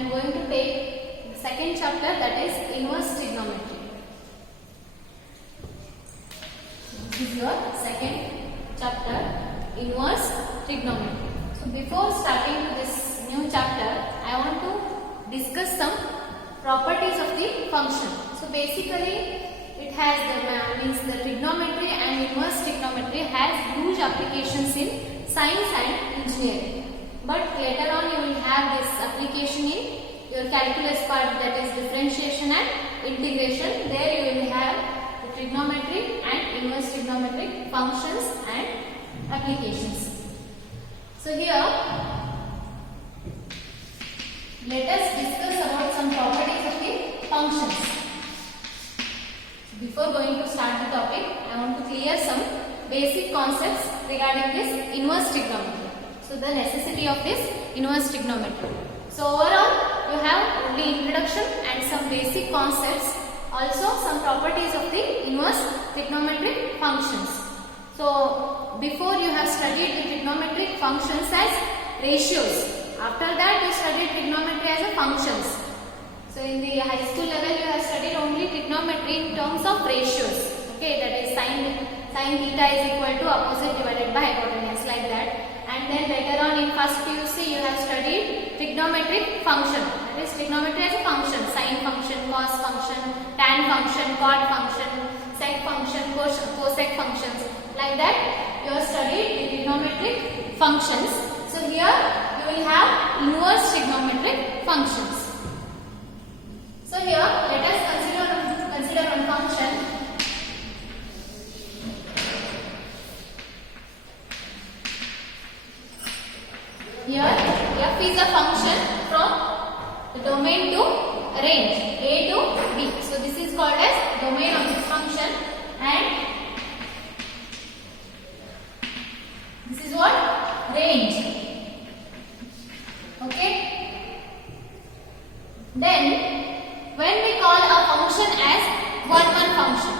am going to take the second chapter, that is inverse trigonometry. This is your second chapter, inverse trigonometry. So before starting to this new chapter, I want to discuss some properties of the function. So basically it has the trigonometry and inverse trigonometry has huge applications in science and engineering. But later on you will have this application in your calculus part, that is differentiation and integration. There you will have the trigonometry and inverse trigonometric functions and applications. So here let us discuss about some properties of the functions. Before going to start the topic, I want to clear some basic concepts regarding this inverse trigonometry. So the necessity of this inverse trigonometry. So overall you have only introduction and some basic concepts, also some properties of the inverse trigonometric functions. So before you have studied the trigonometric functions as ratios. After that you studied trigonometry as a functions. So in the high school level you have studied only trigonometry in terms of ratios. Okay, that is sin theta is equal to opposite divided by hypotenuse, like that. And then later on in first PUC you have studied trigonometric function. That is trigonometry as a function, sine function, cos function, tan function, cot function, sec function, cosec functions. Like that you have studied the trigonometric functions. So here you will have inverse trigonometric functions. So here let us consider one function. Here f is a function from the domain to range a to b. So this is called as domain of this function, and this is what? Range. Okay. Then when we call a function as one function,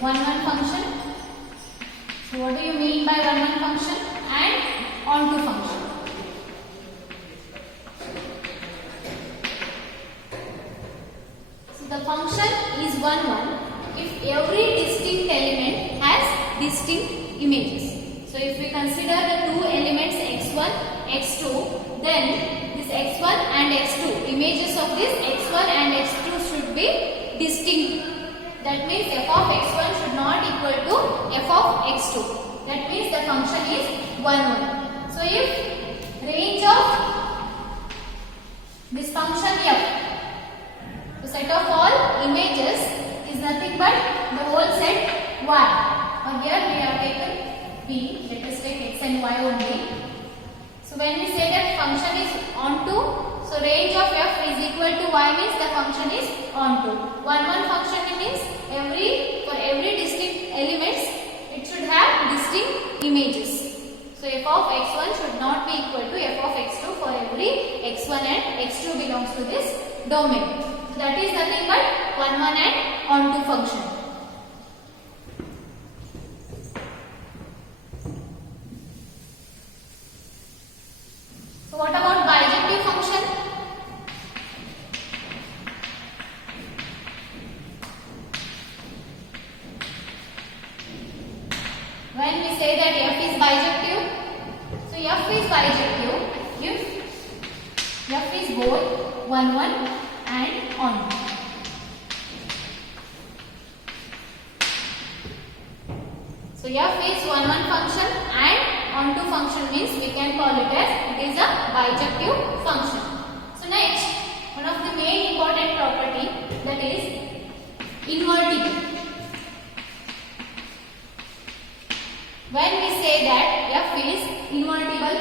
one function. So what do you mean by one function and onto function? So the function is one if every distinct element has distinct images. So if we consider the two elements x1, x2, then this x1 and x2, images of this x1 and x2 should be distinct. That means f of x1 should not equal to f of x2. That means the function is 1. So if range of this function f, the set of all images is nothing but the whole set y. Or here we have taken p, let us take x and y only. So when we say that function is onto, so range of f is equal to y means the function is onto. One function means for every distinct elements it should have distinct images. So f of x1 should not be equal to f of x2 for every x1 and x2 belongs to this domain. So that is nothing but one and onto function. So what about bijective function? When we say that f is bijective, so f is bijective if f is both 1 and on. So f is 1 function and onto function means we can call it as it is a bijective function. So next, one of the main important property, that is invertible. When we say that f is invertible,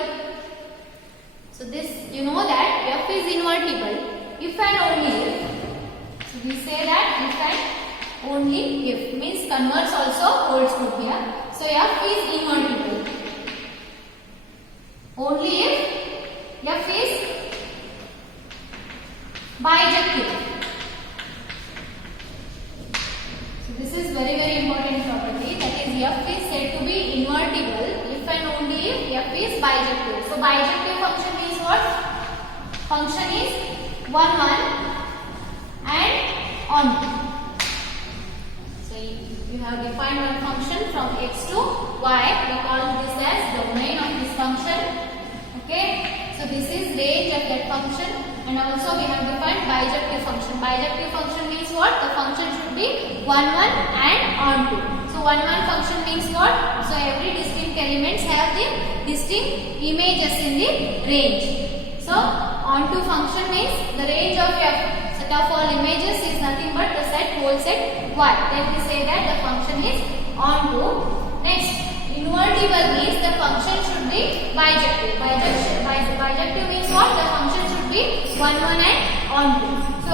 so this you know that f is invertible if and only if. So we say that if and only if means converse also holds good here. So f is invertible only if f is bijective. So this is very important property, that is f is said to be invertible if and only if f is bijective. So bijective function means what? Function is 1 1 and onto. So you have defined one function from x to y. We call this as domain of this function. Okay. So this is range of that function, and also we have defined bijective function. Bijective function means what? The function should be 1 1 and onto. So 1 1 function means what? So every distinct elements have the distinct images in the range. So onto function means the range of f set of all images is nothing but the whole set y. Then we say that the function is onto. Next, invertible means the function should be bijective. Bijective means what? The function should be 1 1 and onto. So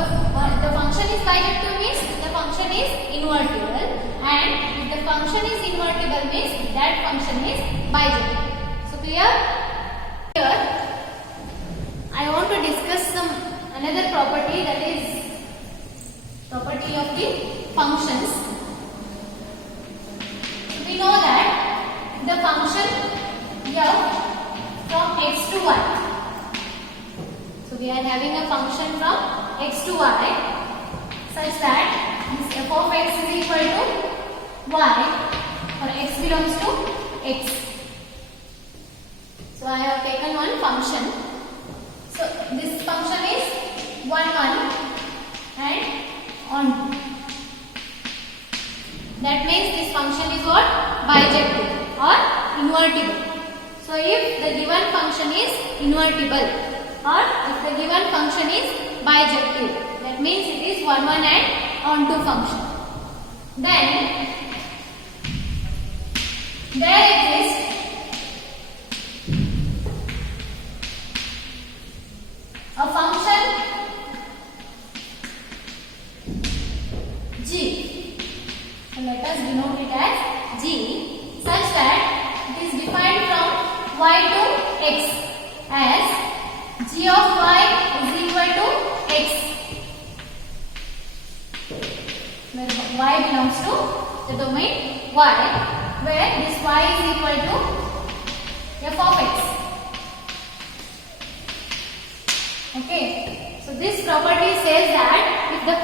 the function is bijective means the function is invertible, and if the function is invertible means that function is bijective. So clear? Here I want to discuss another property, that is property of the functions. We know that the function f from x to y. So we are having a function from x to y such that this f of x is equal to y or x belongs to x. So I have taken one function. So this function is 1 1 and onto. That means this function is what? Bijective or invertible. So if the given function is invertible or if the given function is bijective, that means it is 1 1 and onto function. Then there exists a function g. So let us denote it as g such that it is defined from y to x as g of y is equal to x, where y belongs to the domain y, where this y is equal to f of x. Okay, so this property says that if the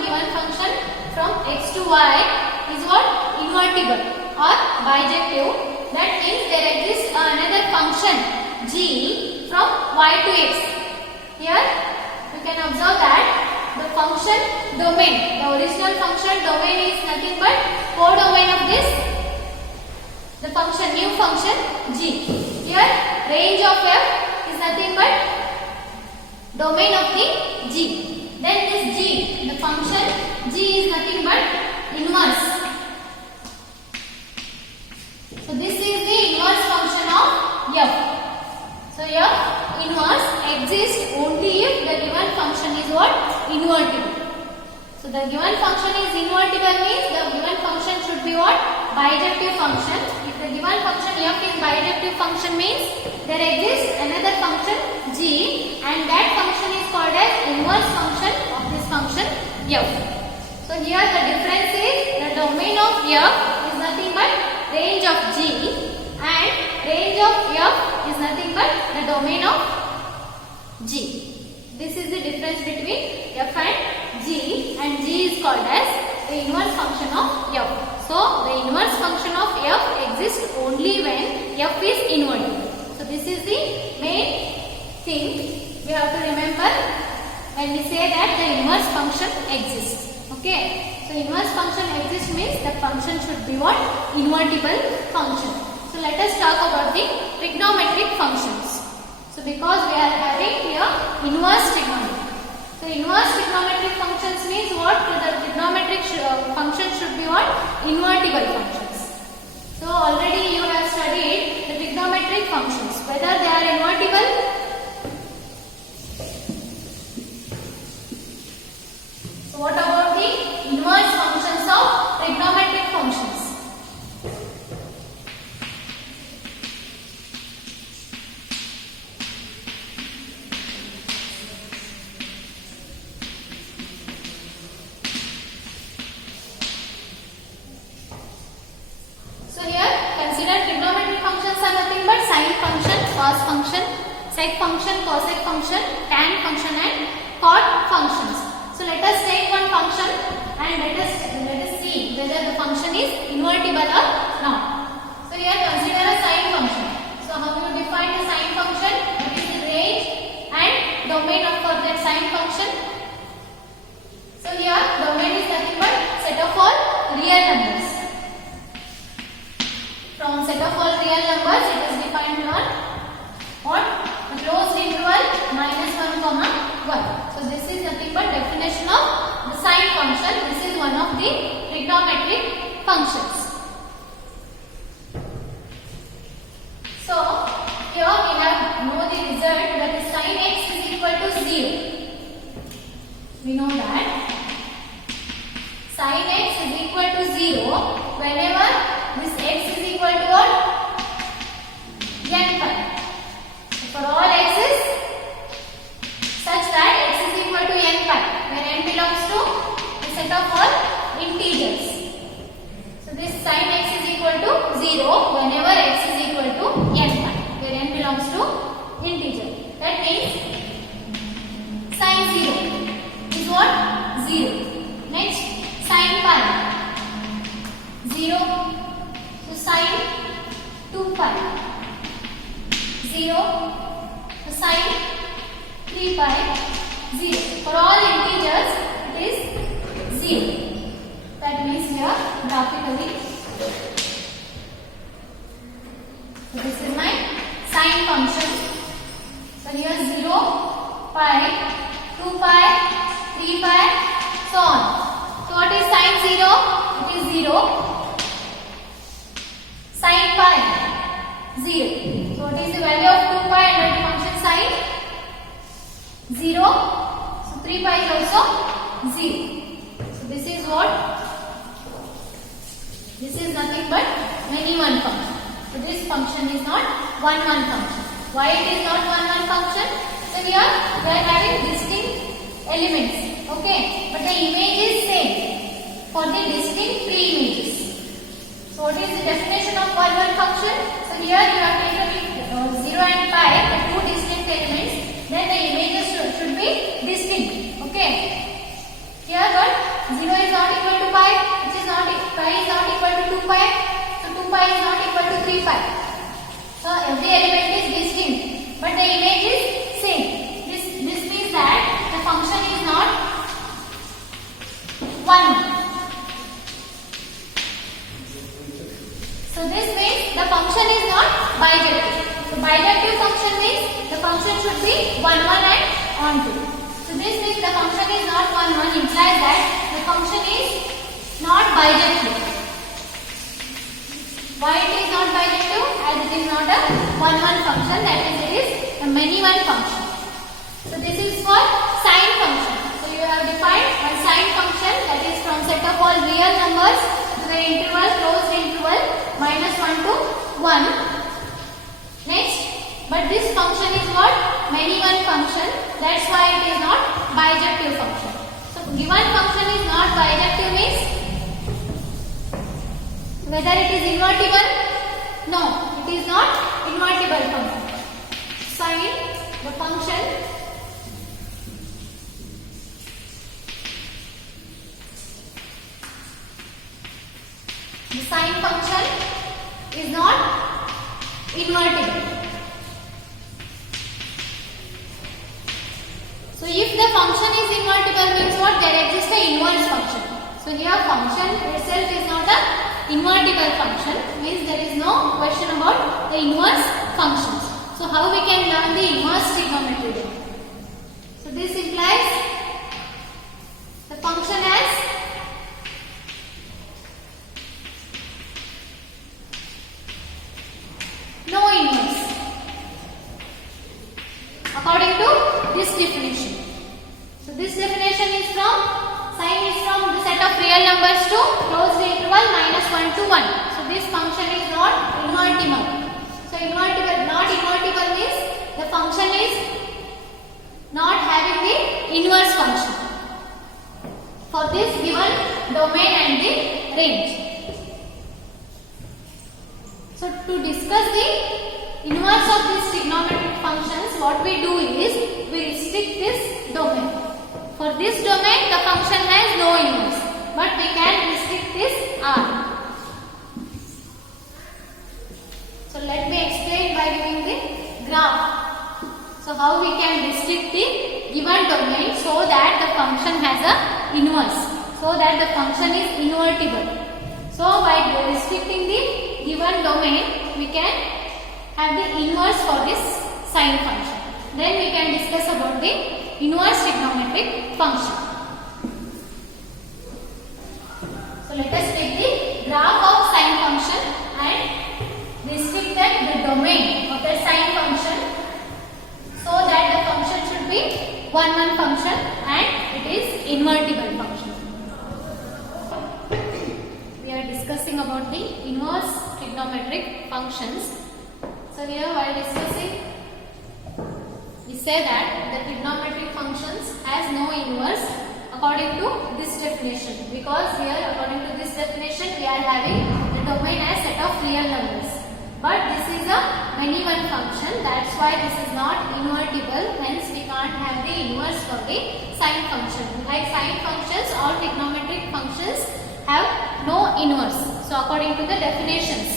given function from x to y is what? Invertible or bijective, that means there exists another function g from y to x. Here you can observe that the function domain, the original function domain is nothing but codomain of this, the function new function g. Here range of f is nothing but domain of the g. Then this g, the function g is nothing but inverse. So this is the inverse function of f. So f inverse exists only if the given function is what? Invertible. So the given function is invertible means the given function should be what? Bijective function. If the given function f is bijective function means there exists another function g, and that function is called as inverse function of this function f. So here the difference is the domain of f is nothing but range of g, and range of f is nothing but the domain of g. This is the difference between f and g is called as the inverse function of f. So the inverse function of f exists only when f is invertible. So this is the main thing we have to remember when we say that the inverse function exists. Okay. So inverse function exists means the function should be what? Invertible function. So let us talk about the trigonometric functions. So because we are having here inverse trigonometry. So inverse trigonometric functions means what? The trigonometric function should be what? Invertible functions. So already you have studied the trigonometric functions, whether they are invertible. So what about the inverse functions of trigonometric functions? So here consider trigonometric functions are nothing but sine function function, sec function, cosec function, tan function and cot functions. So let us take one function and let us see whether the function is invertible or not. So here consider a sine function. So how do you define the sine function? What is the range and domain of for that sine function? So here domain is nothing but set of all real numbers. From set of all real numbers it is defined on what? A closed interval -1, 1. So this is nothing but definition of the sine function. This is one of the trigonometric functions. So here we have know the result, that is sin x is equal to 0. We know that sin x is equal to 0 whenever this x is equal to what? N pi. So for all x's such that x is equal to n pi, where n belongs to the set of all integers. So this sin x is equal to 0 whenever x is equal to n pi, where n belongs to integer. That means sin 0 is what? 0. Next, sin pi 0. So sin 2 pi 0. So sin 3 pi 0. For all integers it is 0. That means here graphically. So this is my sine function. So here 0, pi, 2 pi, 3 pi, so on. So what is sin 0? It is 0. Sin pi 0. So what is the value of 2 pi under the function sine? 0. So 3 pi is also 0. So this is what? This is nothing but many one function. So this function is not one function. Why it is not one function? So here we are having distinct elements. Okay, but the image is same for the distinct three images. So what is the definition of one function? So here you have taken 0 and pi, the two distinct elements. Then the images should be distinct. Okay. Here what? 0 is not equal to pi, which is not pi is not equal to 2 pi. So 2 pi is not equal to 3 pi. So every element is distinct, but the image is same. This means that the function is not one. So this means the function is not bijective. So bijective function means the function should be 1, 1 and onto. So this means the function is not 1, 1 implies that the function is not bijective. Why it is not bijective? As it is not a 1, 1 function, that is it is a many one function. So this is for sine function. So you have defined a sine function, that is from set of all real numbers to the interval, closed interval -1 to 1. Next, but this function is what? Many one function. That's why it is not bijective function. So given function is not bijective means whether it is invertible? No, it is not invertible function. Sine the function is not invertible. So if the function is invertible means what? There exists an inverse function. So here function itself is not a invertible function, means there is no question about the inverse functions. So how we can learn the inverse trigonometry then? So this implies the function as no inverse according to this definition. So this definition is from sine is from the set of real numbers to closed interval -1 to 1. So this function is not invertible. So not invertible means the function is not having the inverse function for this given domain and the range. So to discuss the inverse of this trigonometric function, what we do is we restrict this domain. For this domain, the function has no inverse, but we can restrict this R. So let me explain by giving the graph. So how we can restrict the given domain so that the function has a inverse, so that the function is invertible. So by restricting the given domain, we can have the inverse for this sine function. Then we can discuss about the inverse trigonometric function. So let us take the graph of sine function and restrict the domain of the sine function so that the function should be one function and it is invertible function. We are discussing about the inverse trigonometric functions. So here while discussing, we say that the trigonometric functions has no inverse according to this definition, because here according to this definition we are having the domain as set of real numbers. But this is a many-one function, that's why this is not invertible, hence we can't have the inverse for the sine function. Like sine functions, all trigonometric functions have no inverse, so according to the definitions.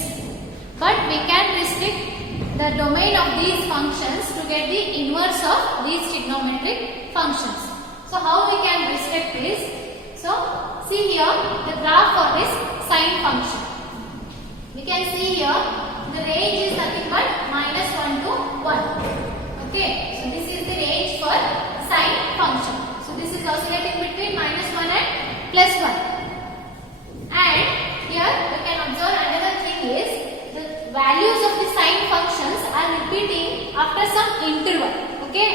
But we can restrict the domain of these functions to get the inverse of these trigonometric functions. So how we can restrict this? So see here the graph for this sine function. We can see here the range is nothing but -1 to 1. Okay, so this is the range for sine function. So this is oscillating between -1 and +1. And here we can observe another thing is the values of the sine functions are repeating after some interval. Okay,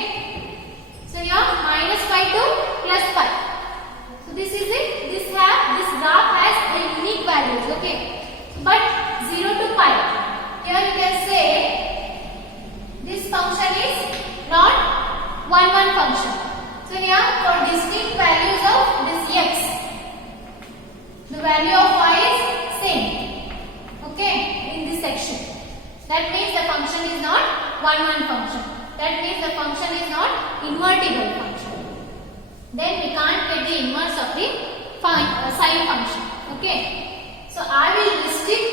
so here -5 to +5. So this is it. This graph has the unique values. Okay, but 0 to pi. Here you can say this function is not one function. So here for distinct values of this x, the value of y is same. Okay, in this section. That means the function is not one function. That means the function is not invertible function. Then we can't get the inverse of the sine function. Okay, so I will restrict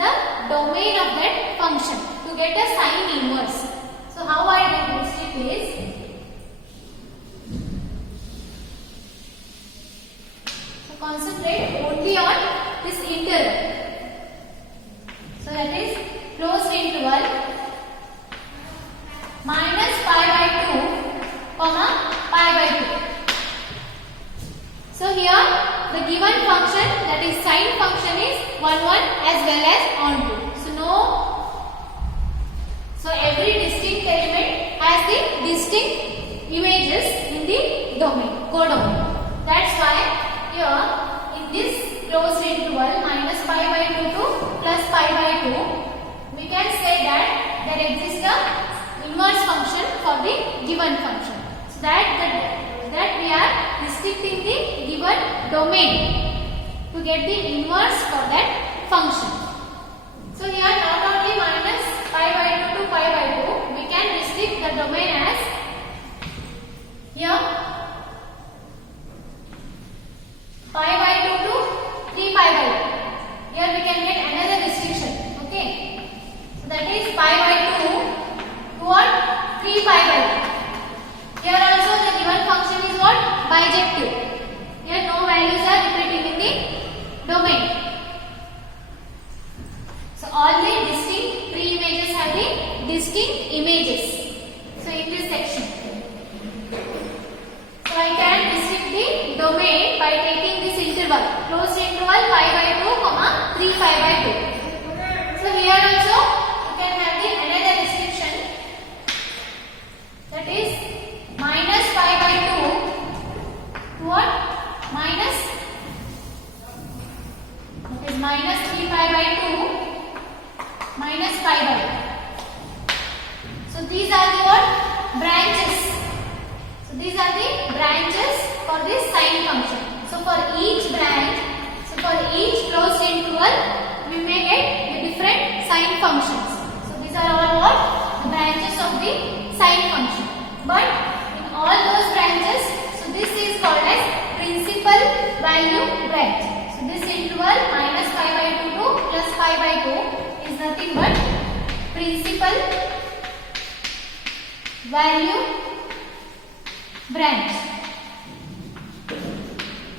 the domain of that function to get a sine inverse. So how I will restrict is, so concentrate only on this interval. So that is closed interval -pi/2, pi/2. So here the given function, that is sine function, is 1 as well as onto. So every distinct element has the distinct images in the domain, codomain. That's why here in this closed interval -pi/2 to +pi/2, we can say that there exists a inverse function for the given function. So that we are restricting the given domain to get the inverse for that function. So here not only -pi/2 to pi/2, we can restrict the domain as here pi/2 to 3pi/2. Here we can get another restriction. Okay, so that is pi/2 to what? 3pi/2. Here also the given function is what? Bijective. Here no values are repeating in the domain. So all the distinct three images have the distinct images. So in this section, so I can restrict the domain by taking this interval, closed interval pi/2, 3pi/2. So here also you can have the another restriction, that is -pi/2 to what? -3pi/2 -pi/2. So these are the what? Branches. So these are the branches for this sine function. So for each branch, so for each closed interval, we may get the different sine functions. So these are all what? The branches of the sine function. But in all those branches, so this is called as principal value branch. So this interval minus pi by 2 to plus pi by 2 is nothing but principal value branch.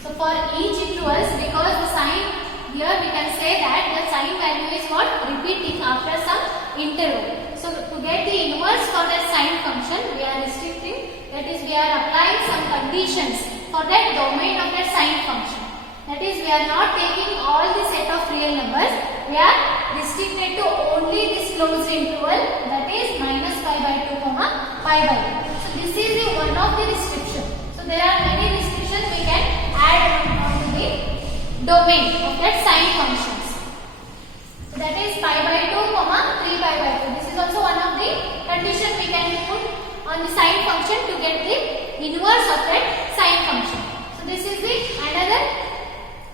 So for each intervals, because the sine here we can say that the sine value is what repeating after some interval. So to get the inverse for that sine function, we are restricting, that is we are applying some conditions for that domain of that sine function. That is, we are not taking all the set of real numbers, we are restricted to only this closed interval, that is minus pi by 2 comma pi by 2. So this is the one of the restriction. So there are many restrictions we can add on to the domain of that sine functions. So that is pi by 2 comma 3 pi by 2. This is also one of the condition we can put on the sine function to get the inverse of that sine function. So this is the another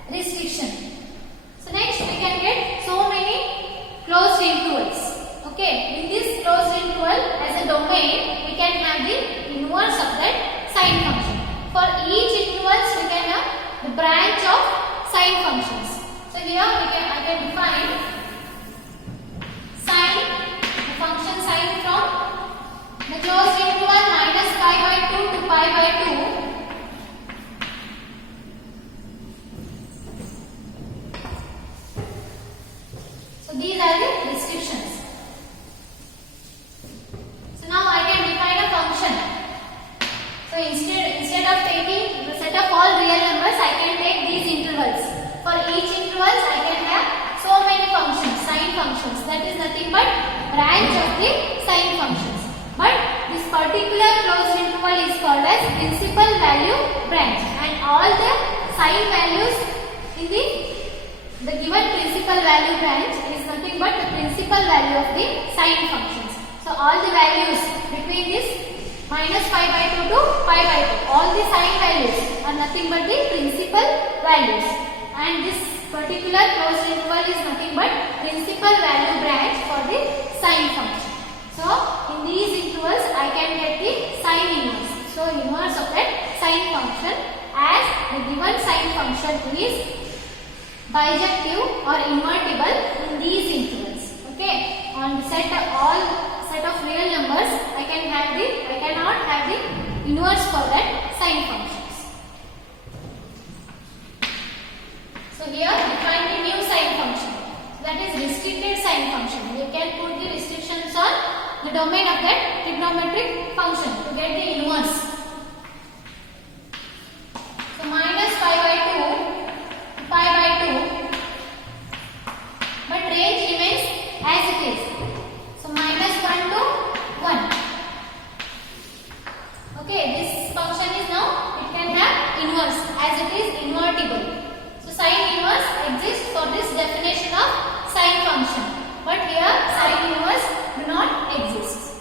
restriction. So next we can get so many closed intervals. Okay, in this closed interval as a domain we can have the inverse of that sine function. For each intervals we can have the branch of sine functions. So here I can define sine, the function sine from the closed interval minus pi by 2 to pi by 2. These are the restrictions. So now I can define a function. So instead of taking the set of all real numbers, I can take these intervals. For each intervals, I can have so many functions, sine functions. That is nothing but branch of the sine functions. But this particular closed interval is called as principal value branch, and all the sine values in the given principal value branch is nothing but the principal value of the sine functions. So all the values between this minus pi by 2 to pi by 2, all the sine values are nothing but the principal values, and this particular closed interval is nothing but principal value branch for the sine function. So in these intervals I can get the sine inverse. So inverse of that sine function, as the given sine function is bijective or invertible in these intervals. Okay, on the all set of real numbers, I cannot have the inverse for that sine functions. So here define the new sine function, that is restricted sine function. You can put the restrictions on the domain of that trigonometric function to get the inverse. So minus pi by 2 pi by 2, but range remains as it is. So minus 1 to 1. Okay, this function is now, it can have inverse as it is invertible. So sine inverse exists for this definition of sine function, but here sine inverse do not exist.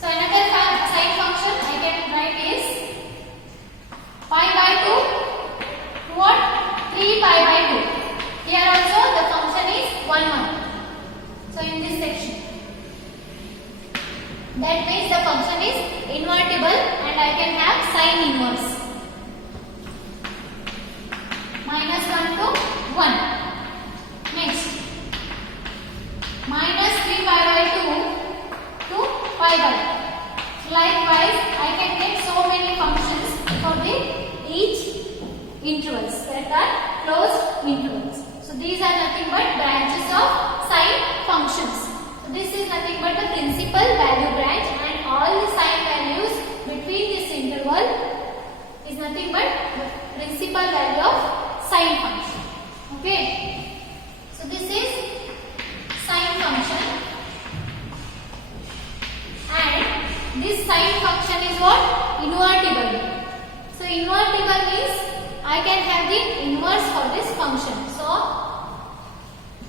So another sine function I can write is pi by 2 to what? 3 pi by 2. Here also the function is 1 1. So in this section, that means the function is invertible and I can have sine inverse. Minus 1 to 1. Next, minus 3 pi by 2 to pi by 2. Likewise, I can take so many functions for the each intervals that are closed intervals. So these are nothing but branches of sine functions. So this is nothing but the principal value branch, and all the sine values between this interval is nothing but the principal value of sine function. Okay. So this is sine function, and this sine function is what? Invertible. So invertible means I can have the inverse for this function. So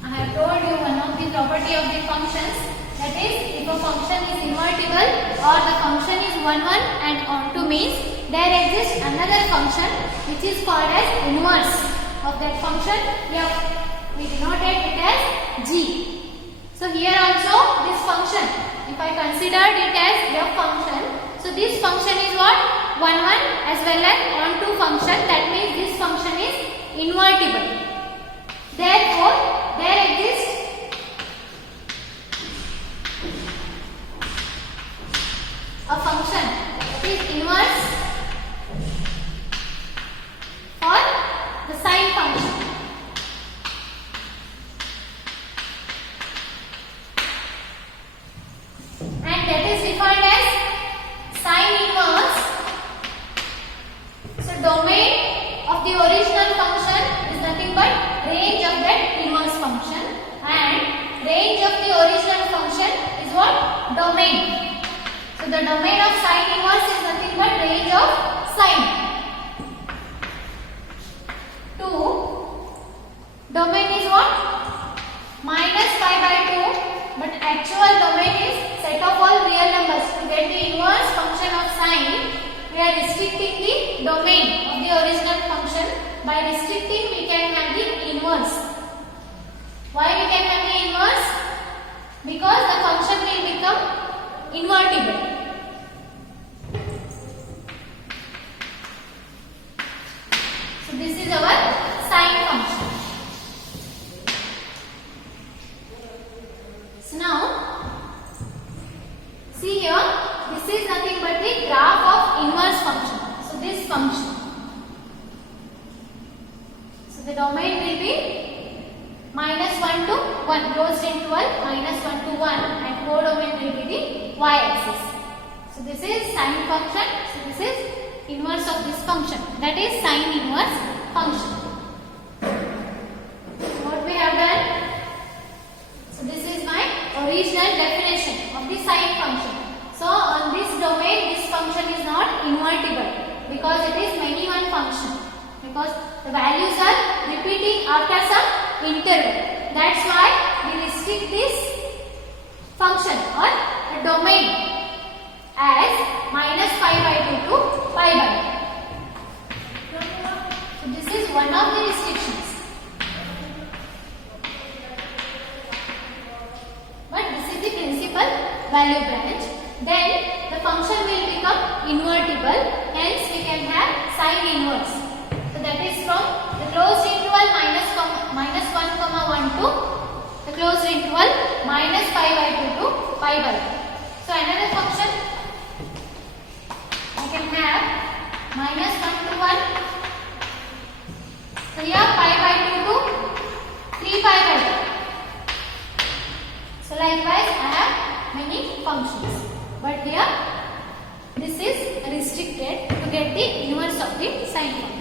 I have told you one of the property of the functions, that is, if a function is invertible or the function is 1 1 and onto means there exists another function which is called as inverse of that function. We denoted it as g. So here also this function if I considered it as f function, so this function is what? 1 1 as well as on 2 function. That means this function is invertible. Therefore, there exists a function that is inverse for the sine function. And that is defined as sine inverse. So domain of the original function is nothing but range of that inverse function, and range of the original function is what? Domain. So the domain of sine inverse is nothing but range of sine. 2. Domain is what? Minus pi by 2, but actual domain is set of all real numbers. To get the inverse function of sine, we are restricting the domain of the original function. By restricting, we can have the inverse. Why we can have the inverse? Because the function will become invertible. So this is our sine function. So now, see here, this is nothing but the graph of inverse function. So this function. So the domain will be minus 1 to 1, closed interval, minus 1 to 1, and codomain will be the y-axis. So this is sine function. So this is inverse of this function. That is sine inverse function. So what we have done? So this is my original definition of the sine function. So on this domain, this function is not invertible because it is many one function. Because the values are repeating after some interval. That's why we restrict this function or the domain as minus pi by 2 to pi by 2. So this is one of the restrictions. But this is the principal value branch. Then the function will become invertible. Hence we can have sine inverse. So that is from the closed interval minus 1 comma 1 to the closed interval minus pi by 2 to pi by 2. So another function I can have minus 1 to 1. So here pi by 2 to 3 pi by 2. So likewise I have many functions. But here this is restricted to get the inverse of the sine function.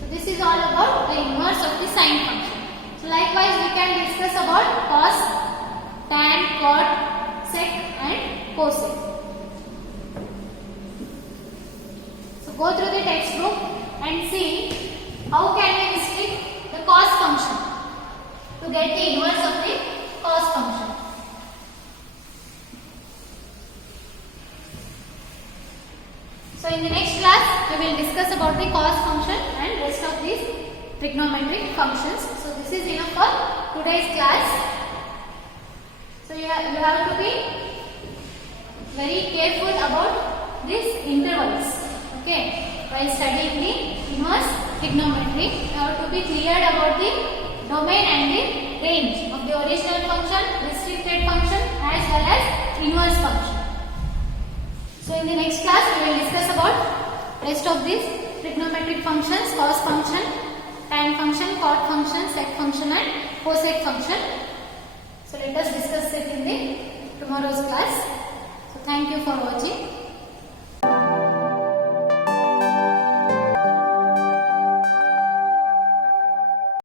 So this is all about the inverse of the sine function. So likewise we can discuss about cos, tan, cot, sec and cosec. So go through the textbook and see how can we restrict the cos function to get the inverse of the cos function. So in the next class, we will discuss about the cos function and rest of these trigonometric functions. So this is enough for today's class. So you have to be very careful about these intervals. Okay, while studying the inverse trigonometry, you have to be cleared about the domain and the range of the original function, restricted function as well as inverse function. So in the next class we will discuss about rest of these trigonometric functions, cos function, tan function, cot function, sec function and cosec function. So let us discuss it in the tomorrow's class. So thank you for watching.